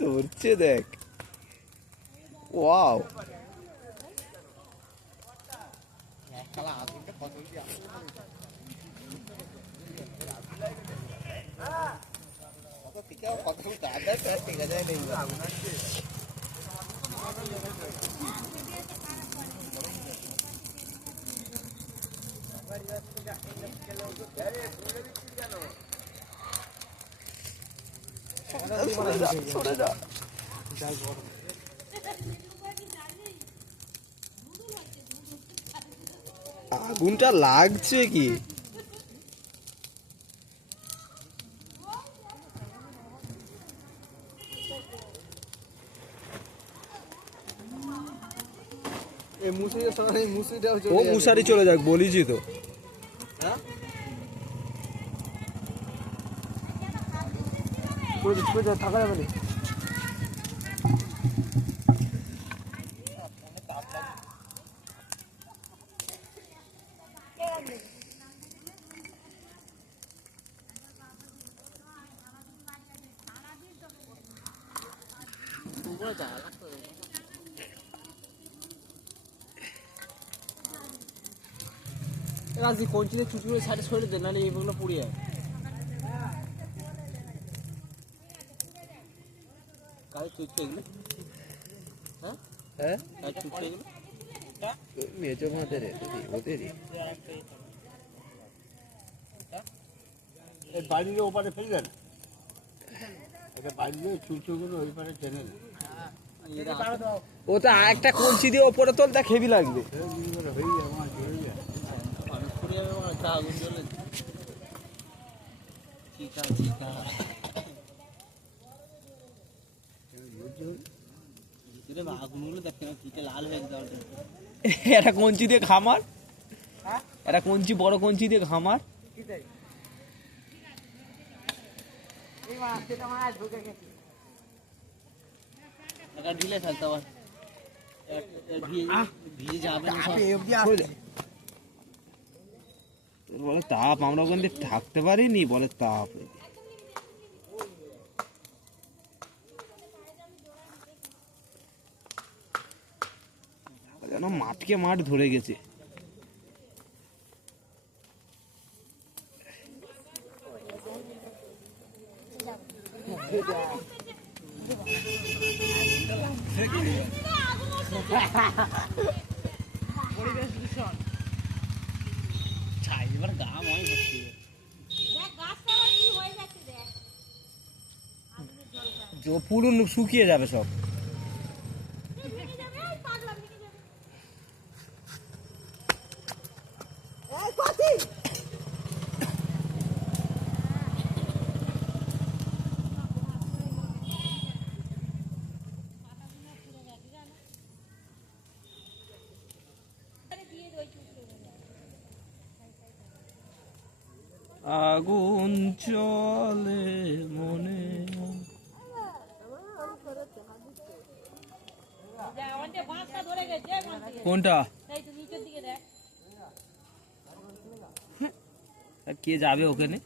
ধরছে দেখ, ওয়াও। আগুনটা লাগছে কি? ও মুসারি চলে যাক, বলিছি তো। থাকা যাবে না। রাজি কঞ্চিতে চুচুড়ে সাইডে সরে দে, নাহলে এইগুলো পুড়ে যায়। কাজ চুচু এগুলো, হ্যাঁ হ্যাঁ কাজ চুচু এগুলো মেজো ভাতের ওদেরই। বাড়ির ওপারে ফেলবেন, বাড়ির চুচুগুলো ওই পারে টেনে না। ওটা একটা কঞ্চি দিয়ে ওপরে তোল, দেখ হেভি লাগবে। আগুন জ্বলে আগুনগুলো দেখতে লাল হয়ে যাবে। একটা কঞ্চি দিয়ে খামার, একটা কঞ্চি, বড় কঞ্চি দিয়ে খামার। ঢিলে থাকতে আবার ভিজে যাবে। বলে তাপ, আমরা ওখান থেকে থাকতে পারিনি, বলে তাপ। যেন মাঠকে মাঠ ধরে গেছে। পরিবেশ দূষণ ছাই, এবার গাম হয় ভর্তি। পুরো শুকিয়ে যাবে সব। আগুন চলে মনে। কোনটা কে যাবে ওখানে?